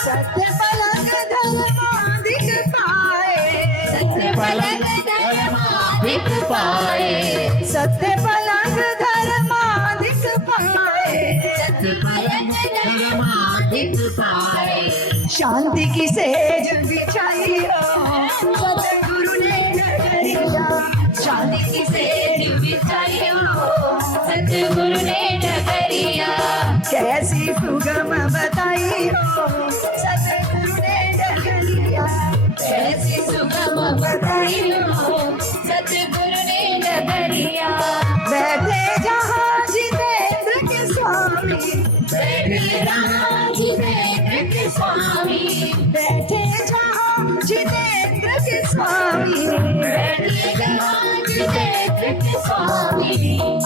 सत्य पलक धर्माधिक पाए, सत्य पलक धर्माधिक पाए, सत्य पलक धर्माधिक पाए, सत्य पलक धर्माधिक पाए। शांति की सेज बिछाई हो सतगुरु ने डगरिया, शांति की सेज बिछाई हो सतगुरु ने डगरिया। कैसी सुगम बताई हो सतगुरु ने डगरिया, कैसी सुगम बताई हो सतगुरु ने डगरिया। बैठे जहाँ जितेंद्र के स्वामी, बैठे जहाँ जितेंद्र के स्वामी, बैठे जहाँ जितेंद्र के स्वामी, बैठे जहाँ जितेंद्र के स्वामी।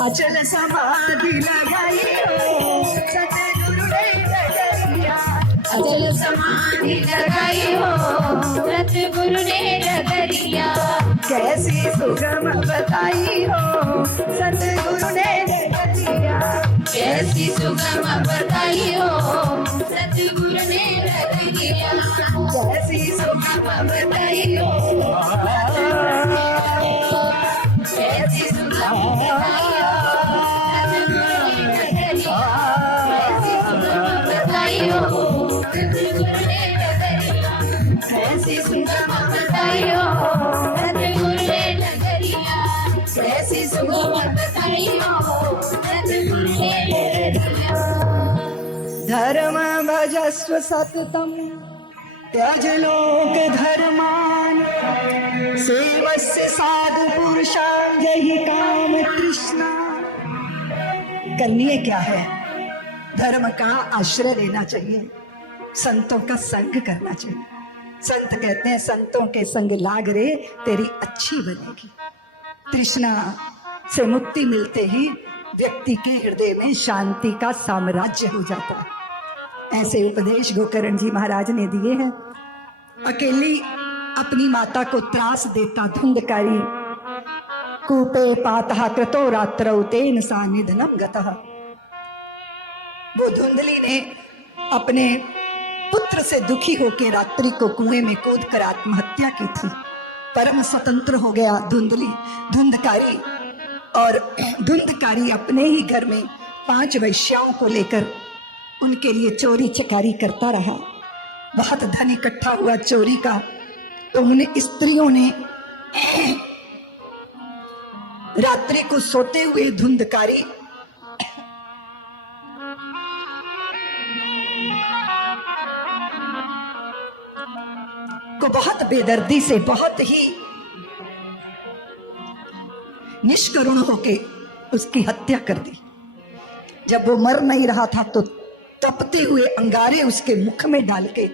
अचल समाधि लगाई हो सतगुरु ने डगरिया, अचल समाधि लगाई हो सतगुरु ने डगरिया। कैसी सुगम बताई हो सतगुरु ने डगरिया, कैसी सुगम बताई हो सतगुरु ने डगरिया। कैसी सुगम बताई हो, कैसी सुगम बताई हो सतगुरु ने डगरिया। कैसी सुगम बताई हो सतगुरु ने डगरिया। कैसी सुगम बताई हो सतगुरु ने डगरिया। धर्म भजस्व सततम त्यज लोक धर्मान, सेवस्य साधु पुरुषा यही काम कृष्णा। करनी क्या है? धर्म का आश्रय लेना चाहिए, संतों का संग करना चाहिए। संत कहते हैं संतों के संग लाग रे तेरी अच्छी बनेगी। तृष्णा से मुक्ति मिलते ही व्यक्ति के हृदय में शांति का साम्राज्य हो जाता है। ऐसे उपदेश गोकर्ण जी महाराज ने दिए हैं। अकेली अपनी माता को त्रास देता धुंधकारी, कूपे पातः कृतो रात्रौ तेन सा निधनम गतः। वो धुंधली ने अपने पुत्र से दुखी होकर रात्रि को कुएं में कूद कर आत्महत्या की थी। परम स्वतंत्र हो गया धुंधकारी। और धुंधकारी अपने ही घर में 5 वैश्याओं को लेकर उनके लिए चोरी चकारी करता रहा। बहुत धन इकट्ठा हुआ चोरी का, तो उन स्त्रियों ने रात्रि को सोते हुए धुंधकारी को बहुत बेदर्दी से, बहुत ही निष्करुण होके उसकी हत्या कर दी। जब वो मर नहीं रहा था तो तपते हुए अंगारे उसके मुख में डाल के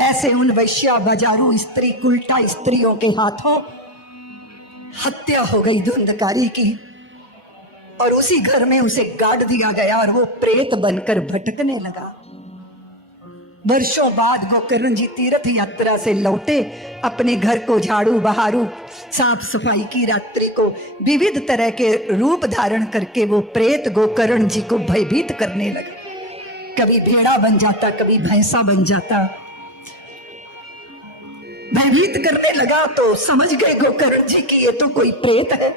ऐसे उन वैश्या बाजारू स्त्री कुलटा स्त्रियों के हाथों हत्या हो गई धुंधकारी की। और उसी घर में उसे गाड़ दिया गया और वो प्रेत बनकर भटकने लगा। वर्षों बाद गोकर्ण जी तीर्थ यात्रा से लौटे, अपने घर को झाड़ू बहारू साफ सफाई की, रात्रि को विविध तरह के रूप धारण करके वो प्रेत गोकर्ण जी को भयभीत करने लगा। कभी भेड़ा बन जाता, कभी भैंसा बन जाता, भयभीत करने लगा। तो समझ गए गोकर्ण जी की ये तो कोई प्रेत है।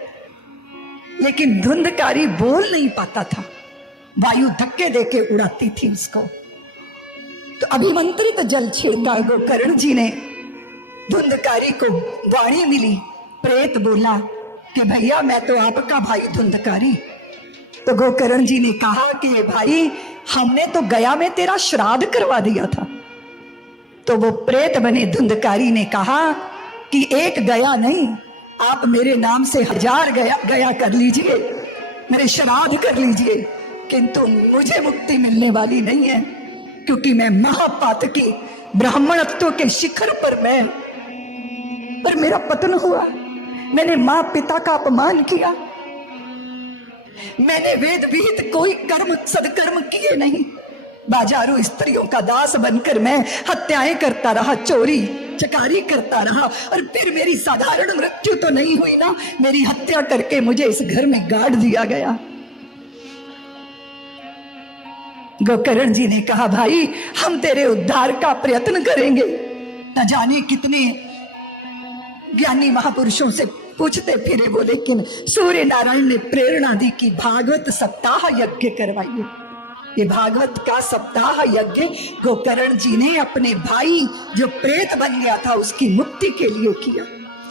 लेकिन धुंधकारी बोल नहीं पाता था, वायु धक्के देके उड़ाती थी उसको। तो अभिमंत्रित जल छिड़का गोकर्ण जी ने। धुंधकारी को वाणी मिली, प्रेत बोला कि भैया मैं तो आपका भाई धुंधकारी। तो गोकर्ण जी ने कहा कि भाई हमने तो गया में तेरा श्राद्ध करवा दिया था। तो वो प्रेत बने धुंधकारी ने कहा कि एक गया नहीं, आप मेरे नाम से 1000 गया कर लीजिए, मेरे श्राद्ध कर लीजिए, किंतु मुझे मुक्ति मिलने वाली नहीं है, क्योंकि मैं महापातकी ब्राह्मणत्व के शिखर पर मेरा पतन हुआ। मैंने माँ पिता का अपमान किया, मैंने वेद विहित कोई कर्म सदकर्म किए नहीं। बाजारू स्त्रियों का दास बनकर मैं हत्याएं करता रहा, चोरी चकारी करता रहा, और फिर मेरी साधारण मृत्यु तो नहीं हुई ना, मेरी हत्या करके मुझे इस घर में गाड़ दिया गया। गोकर्ण जी ने कहा भाई हम तेरे उद्धार का प्रयत्न करेंगे। न जाने कितने ज्ञानी महापुरुषों से पूछते फिरे वो, लेकिन सूर्य नारायण ने प्रेरणा दी कि भागवत सप्ताह यज्ञ करवाइए। ये भागवत का सप्ताह यज्ञ गोकर्ण जी ने अपने भाई जो प्रेत बन गया था उसकी मुक्ति के लिए किया।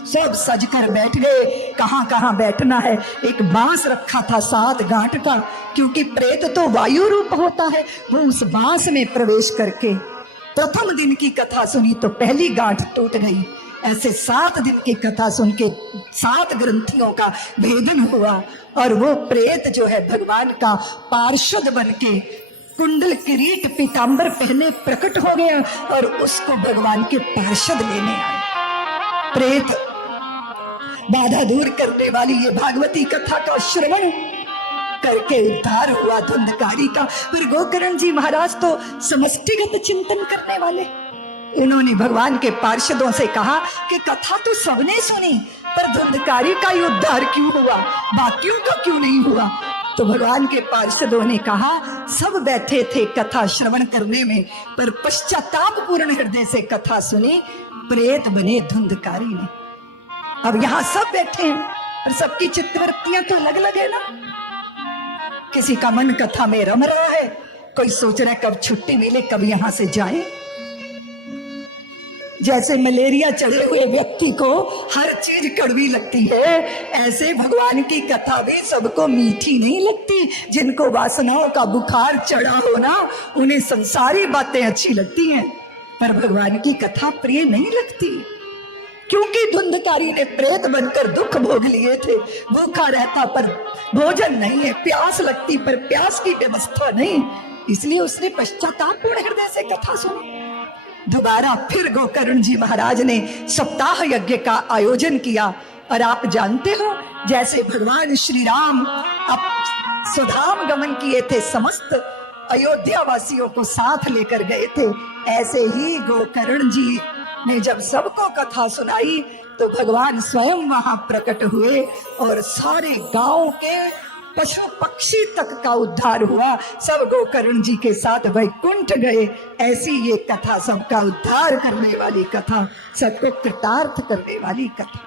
सब सजकर बैठ गए, कहां कहां बैठना है। एक बांस रखा था 7 गांठ का, क्योंकि प्रेत तो वायु रूप होता है। वो उस बांस में प्रवेश करके प्रथम दिन की कथा सुनी तो पहली गांठ टूट गई। ऐसे 7 दिन की कथा सुन के 7 ग्रंथियों का भेदन हुआ, और वो प्रेत जो है भगवान का पार्षद बन के कुंडल किरीट पीतांबर पहने प्रकट हो गया और उसको भगवान के पार्षद लेने आए। प्रेत बाधा दूर करने वाली ये भागवती कथा का श्रवण करके उद्धार हुआ धुंधकारी का। फिर गोकर्ण जी महाराज तो समष्टिगत चिंतन करने वाले, इन्होंने भगवान के पार्षदों से कहा कि कथा तो सबने सुनी, पर धुंधकारी का ही उद्धार क्यों हुआ, बाकियों का क्यों नहीं हुआ। तो भगवान के पार्षदों ने कहा सब बैठे थे कथा श्रवण करने में, पर पश्चाताप पूर्ण हृदय से कथा सुनी प्रेत बने धुंधकारी ने। अब यहाँ सब बैठे हैं पर सबकी चित्तवृत्तियां तो अलग अलग है ना। किसी का मन कथा में रम रहा है, कोई सोच रहा है कब छुट्टी मिले, कब यहां से जाए। जैसे मलेरिया चढ़े हुए व्यक्ति को हर चीज कड़वी लगती है, ऐसे भगवान की कथा भी सबको मीठी नहीं लगती। जिनको वासनाओं का बुखार चढ़ा हो ना, उन्हें संसारी बातें अच्छी लगती हैं, पर भगवान की कथा प्रिय नहीं लगती। क्योंकि धुंधकारी ने प्रेत बनकर दुख भोग लिए थे। भूखा रहता पर भोजन नहीं है, प्यास लगती पर प्यास की व्यवस्था नहीं, इसलिए उसने पश्चातापपूर्ण हृदय से कथा सुनी। दोबारा फिर गोकर्ण जी महाराज ने सप्ताह यज्ञ का आयोजन किया। और आप जानते हो, जैसे भगवान श्री राम अब सुधाम गमन किए थे, समस्त अयोध्या वासियों को साथ लेकर गए थे, ऐसे ही गोकर्ण जी ने जब सबको कथा सुनाई तो भगवान स्वयं वहां प्रकट हुए और सारे गांव के पशु पक्षी तक का उद्धार हुआ। सब गोकर्ण जी के साथ वैकुंठ गए। ऐसी ये कथा, सबका उद्धार करने वाली कथा, सबको कृतार्थ करने वाली कथा।